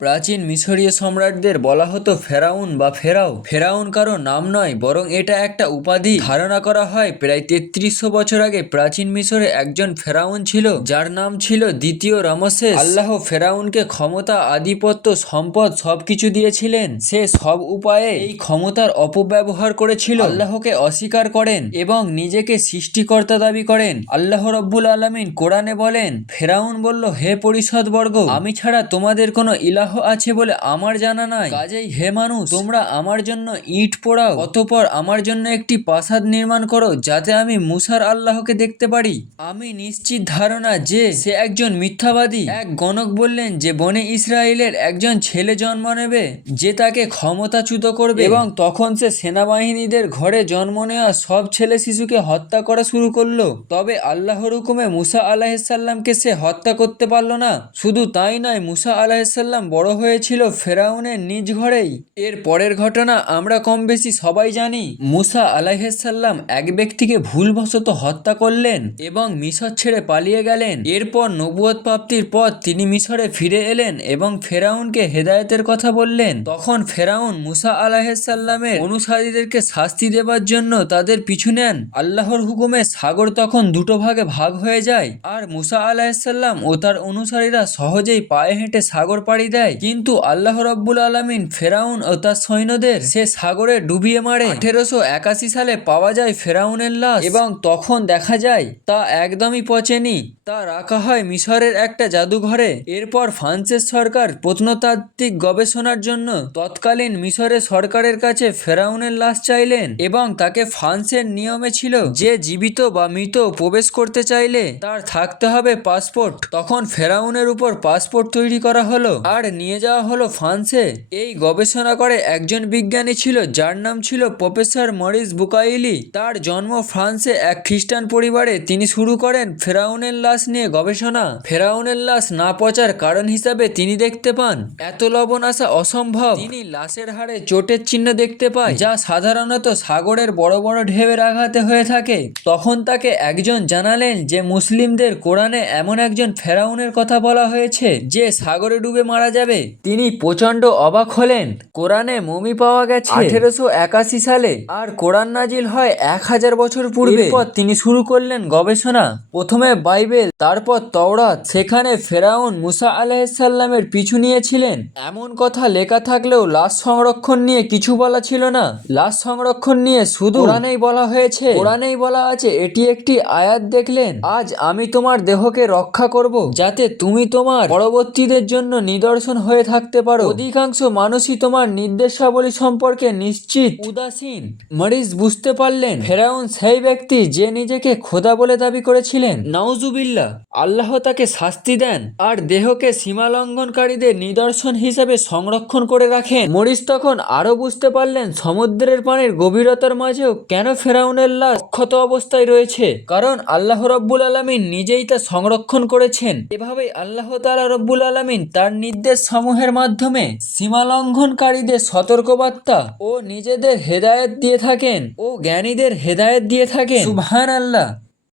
প্রাচীন মিশরীয় সম্রাটদের বলা হতো ফেরাউন বা ফেরাও। ফেরাউন কারও নাম নয়, বরং এটা একটা উপাধি। ধারণা করা হয়, প্রায় তেত্রিশশো বছর আগে প্রাচীন মিশরে একজন ফেরাউন ছিল, যার নাম ছিল দ্বিতীয় রামসেস। আল্লাহ ফেরাউনকে ক্ষমতা, আধিপত্য, সম্পদ সবকিছু দিয়েছিলেন। সে সব উপায়ে এই ক্ষমতার অপব্যবহার করেছিল। আল্লাহকে অস্বীকার করেন এবং নিজেকে সৃষ্টিকর্তা দাবি করেন। আল্লাহ রব্বুল আলমিন কোরআনে বলেন, ফেরাউন বলল, হে পরিষদ বর্গ আমি ছাড়া তোমাদের কোনো ইলাহ আছে বলে আমার জানা নাই। কাজেই হে মানুষ, তোমরা আমার জন্য ইট পোড়াও, অতপর আমার জন্য একটি প্রাসাদ নির্মাণ করো, যাতে আমি মুসার আল্লাহকে দেখতে পারি। আমি নিশ্চিত ধারণা যে সে একজন মিথ্যাবাদী। এক গণক বললেন যে বনে ইসরায়েলের একজন ছেলে জন্ম নেবে, যে তাকে ক্ষমতাচ্যুত করবে। এবং তখন সে সেনাবাহিনীদের ঘরে জন্ম নেওয়া সব ছেলে শিশুকে হত্যা করা শুরু করল। তবে আল্লাহর হুকুমে মুসা আলাহিসাল্লামকে সে হত্যা করতে পারল না। শুধু তাই নয়, মুসা আলাহিসাল্লাম বড় হয়েছিল ফেরাউনের নিজ ঘরেই। এর পরের ঘটনা আমরা কম বেশি সবাই জানি। মুসা আলাহিসাল্লাম এক ব্যক্তিকে ভুলবশত হত্যা করলেন এবং মিশর ছেড়ে পালিয়ে গেলেন। এরপর নবুয়ত প্রাপ্তির পর তিনি মিশরে ফিরে এলেন এবং ফেরাউনকে হেদায়েতের কথা বললেন। তখন ফেরাউন মুসা আলাহিসাল্লামের অনুসারীদেরকে শাস্তি দেবার জন্য তাদের পিছু নেন। আল্লাহর হুকুমে সাগর তখন দুটো ভাগে ভাগ হয়ে যায়। আর মুসা আলাহিসাল্লাম ও তার অনুসারীরা সহজেই পায়ে হেঁটে সাগর পাড়ি দেয় কিন্তু আল্লাহ রব্বুল আলমিন ফেরাউন ও তার সৈন্যদের সে সাগরে ডুবিয়ে মারে। আঠেরোশো একাশি সালে পাওয়া যায় ফেরাউনের লাশ এবং তখন দেখা যায় তা একদমই পচেনি। তা রাখা হয় মিশরের একটা জাদুঘরে। এরপর ফ্রান্সের সরকার প্রত্নতাত্ত্বিক গবেষণার জন্য তৎকালীন মিশরের সরকারের কাছে ফেরাউনের লাশ চাইলেন এবং তাকে ফ্রান্সের নিয়মে ছিল যে জীবিত বা মৃত প্রবেশ করতে চাইলে তার থাকতে হবে পাসপোর্ট। তখন ফেরাউনের উপর পাসপোর্ট তৈরি করা হলো। আর নিয়ে যাওয়া হলো ফ্রান্সে। এই গবেষণা করে একজন বিজ্ঞানী ছিল, যার নাম ছিল প্রফেসর মরিস বুকাইলি। তার জন্ম ফ্রান্সে এক খ্রিস্টান পরিবারে। তিনি শুরু করেন ফেরাউনের লাশ নিয়ে গবেষণা। ফেরাউনের লাশ না পচার কারণ হিসাবে তিনি দেখতে পান, এত লবণ আসা অসম্ভব। তিনি লাশের হাড়ে চোটের চিহ্ন দেখতে পায়, যা সাধারণত সাগরের বড় বড় ঢেউয়ের আঘাতে হয়ে থাকে। তখন তাকে একজন জানালেন যে, মুসলিমদের কোরআনে এমন একজন ফেরাউনের কথা বলা হয়েছে, যে সাগরে ডুবে মারা যাবে তিনি প্রচণ্ড অবাক হলেন। কোরআনে মমি পাওয়া গেছে। আঠেরোশো একাশি সালে। আর কোরআন নাজিল হয় এক হাজার বছর পূর্বে। পর তিনি শুরু করলেন গবেষণা। প্রথমে বাইবেল তারপর তওরাত। সেখানে ফেরাউন মুসা আলাহিসাল্লামের পিছু নিয়েছিলেন। এমন কথা লেখা থাকলেও লাশ সংরক্ষণ নিয়ে কিছু বলা ছিল না। লাশ সংরক্ষণ নিয়ে শুধু কোরআনেই বলা হয়েছে। কোরআনেই বলা আছে এটি একটি আয়াত দেখলেন। আজ আমি তোমার দেহকে রক্ষা করব যাতে তুমি তোমার পরবর্তীদের জন্য নিদর্শন হয়ে থাকতে পারো। অধিকাংশ মানুষই তোমার নির্দেশাবলী সম্পর্কে নিশ্চিত। উদাসীন মরিস বুঝতে পারলেন। ফেরাউন সেই ব্যক্তি যে নিজেকে খোদা বলে দাবি করেছিলেন। নাউজুবিল্লাহ আল্লাহ তাকে শাস্তি দেন আর দেহকে সীমা লঙ্ঘনকারীদের নিদর্শন হিসেবে সংরক্ষণ করে রাখেন। মরিস তখন আরও বুঝতে পারলেন সমুদ্রের পানির গভীরতার মাঝেও কেন ফেরাউনের লাশ অক্ষত অবস্থায় রয়েছে। কারণ আল্লাহ রব্বুল আলমিন নিজেই তা সংরক্ষণ করেছেন। এভাবেই আল্লাহ তালা রব্বুল আলমিন তার নির্দেশ সমূহের মাধ্যমে সীমা লঙ্ঘনকারীদের সতর্কবার্তা ও নিজেদের হেদায়েত দিয়ে থাকেন ও জ্ঞানীদের হেদায়েত দিয়ে থাকেন। সুবহান আল্লাহ